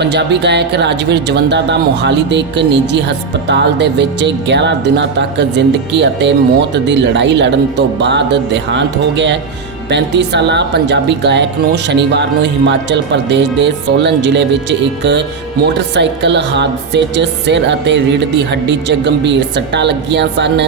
ਪੰਜਾਬੀ ਗਾਇਕ ਰਾਜਵੀਰ ਜਵੰਦਾ ਦਾ ਮੋਹਾਲੀ ਦੇ ਇੱਕ ਨਿੱਜੀ ਹਸਪਤਾਲ ਦੇ ਵਿੱਚ 11 ਦਿਨਾਂ ਤੱਕ ਜ਼ਿੰਦਗੀ ਅਤੇ ਮੌਤ ਦੀ ਲੜਾਈ ਲੜਨ ਤੋਂ ਬਾਅਦ ਦੇਹਾਂਤ ਹੋ ਗਿਆ ਹੈ। 35 ਸਾਲਾ ਪੰਜਾਬੀ ਗਾਇਕ ਨੂੰ ਸ਼ਨੀਵਾਰ ਨੂੰ ਹਿਮਾਚਲ ਪ੍ਰਦੇਸ਼ ਦੇ ਸੋਲਨ ਜ਼ਿਲ੍ਹੇ ਵਿੱਚ ਇੱਕ ਮੋਟਰਸਾਈਕਲ ਹਾਦਸੇ 'ਚ ਸਿਰ ਅਤੇ ਰੀੜ੍ਹ ਦੀ ਹੱਡੀ 'ਚ ਗੰਭੀਰ ਸੱਟਾਂ ਲੱਗੀਆਂ ਸਨ।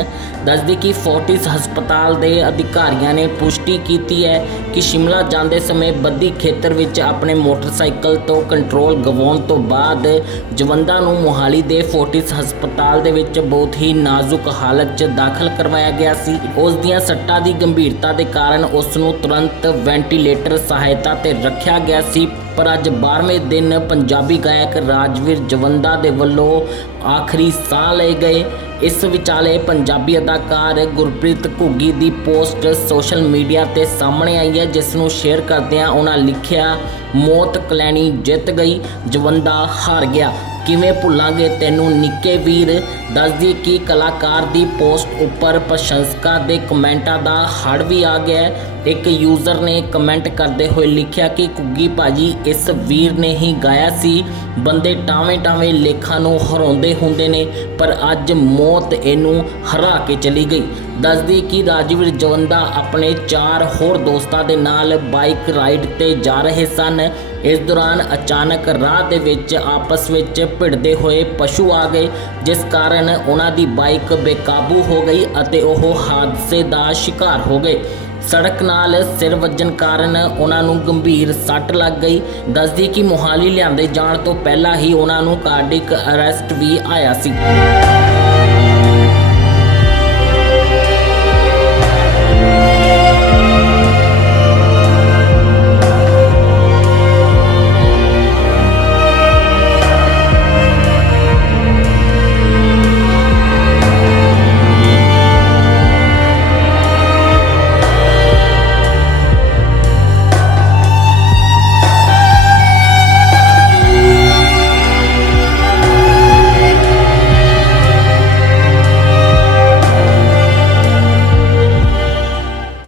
ਦੱਸਦੀ ਕਿ ਫੋਰਟਿਸ ਹਸਪਤਾਲ ਦੇ ਅਧਿਕਾਰੀਆਂ ਨੇ ਪੁਸ਼ਟੀ ਕੀਤੀ ਹੈ ਕਿ ਸ਼ਿਮਲਾ ਜਾਂਦੇ ਸਮੇਂ ਬੱਦੀ ਖੇਤਰ ਵਿੱਚ ਆਪਣੇ ਮੋਟਰਸਾਈਕਲ ਤੋਂ ਕੰਟਰੋਲ ਗਵਾਉਣ ਤੋਂ ਬਾਅਦ ਜਵੰਦਾ ਨੂੰ ਮੋਹਾਲੀ ਦੇ ਫੋਰਟਿਸ ਹਸਪਤਾਲ ਦੇ ਵਿੱਚ ਬਹੁਤ ਹੀ ਨਾਜ਼ੁਕ ਹਾਲਤ 'ਚ ਦਾਖਲ ਕਰਵਾਇਆ ਗਿਆ ਸੀ। ਉਸ ਦੀਆਂ ਸੱਟਾਂ ਦੀ ਗੰਭੀਰਤਾ ਦੇ ਕਾਰਨ ਉਸ ਨੂੰ ਤੁਰੰਤ ਵੈਂਟੀਲੇਟਰ ਸਹਾਇਤਾ ਤੇ ਰੱਖਿਆ ਗਿਆ ਸੀ, ਪਰ ਅੱਜ 12ਵੇਂ ਦਿਨ ਪੰਜਾਬੀ ਗਾਇਕ ਰਾਜਵੀਰ ਜਵੰਦਾ ਦੇ ਵੱਲੋਂ ਆਖਰੀ ਸਾਹ ਲਏ ਗਏ। ਇਸ ਵਿਚਾਲੇ ਪੰਜਾਬੀ ਅਦਾਕਾਰ ਗੁਰਪ੍ਰੀਤ ਘੁੱਗੀ ਦੀ ਪੋਸਟ ਸੋਸ਼ਲ ਮੀਡੀਆ ਤੇ ਸਾਹਮਣੇ ਆਈ ਹੈ, ਜਿਸ ਨੂੰ ਸ਼ੇਅਰ ਕਰਦਿਆਂ ਉਹਨਾਂ ਲਿਖਿਆ, ਮੌਤ ਕਲੈਣੀ ਜਿੱਤ ਗਈ, ਜਵੰਦਾ ਹਾਰ ਗਿਆ। ਕਿਵੇਂ ਭੁੱਲਾਂਗੇ ਤੈਨੂੰ ਨਿੱਕੇ ਵੀਰ? ਦੱਸਦੀ ਕਿ ਕਲਾਕਾਰ ਦੀ ਪੋਸਟ ਉੱਪਰ ਪ੍ਰਸ਼ੰਸਕਾਂ ਦੇ ਕਮੈਂਟਾਂ ਦਾ ਹੜ ਵੀ ਆ ਗਿਆ ਇੱਕ ਯੂਜ਼ਰ ਨੇ ਕਮੈਂਟ ਕਰਦੇ ਹੋਏ ਲਿਖਿਆ ਕਿ ਕੁੱਗੀ ਭਾਜੀ, ਇਸ ਵੀਰ ਨੇ ਹੀ ਗਾਇਆ ਸੀ। ਬੰਦੇ ਟਾਵੇਂ ਟਾਵੇਂ ਲੇਖਾਂ ਨੂੰ ਹਰਾਉਂਦੇ ਹੁੰਦੇ ਨੇ, ਪਰ ਅੱਜ ਮੌਤ ਇਹਨੂੰ ਹਰਾ ਕੇ ਚਲੀ ਗਈ। ਦੱਸਦੀ ਕਿ ਰਾਜਵੀਰ ਜਵੰਦਾ ਆਪਣੇ ਚਾਰ ਹੋਰ ਦੋਸਤਾਂ ਦੇ ਨਾਲ ਬਾਈਕ ਰਾਈਡ ਤੇ ਜਾ ਰਹੇ ਸਨ। ਇਸ ਦੌਰਾਨ ਅਚਾਨਕ ਰਾਹ ਦੇ ਵਿੱਚ, ਆਪਸ ਵਿੱਚ ਭਿੜਦੇ ਹੋਏ ਪਸ਼ੂ ਆ ਗਏ, ਜਿਸ ਕਾਰਨ ਉਹਨਾਂ ਦੀ ਬਾਈਕ ਬੇਕਾਬੂ ਹੋ ਗਈ ਅਤੇ ਉਹ ਹਾਦਸੇ ਦਾ ਸ਼ਿਕਾਰ ਹੋ ਗਏ। ਸੜਕ ਨਾਲ ਸਿਰ ਵੱਜਣ ਕਾਰਨ ਉਹਨਾਂ ਨੂੰ ਗੰਭੀਰ ਸੱਟ ਲੱਗ ਗਈ। ਦੱਸਦੀ ਕਿ ਮੋਹਾਲੀ ਲਿਆਂਦੇ ਜਾਣ ਤੋਂ ਪਹਿਲਾਂ ਹੀ ਉਹਨਾਂ ਨੂੰ ਕਾਰਡਿਕ ਅਰੈਸਟ ਵੀ ਆਇਆ ਸੀ।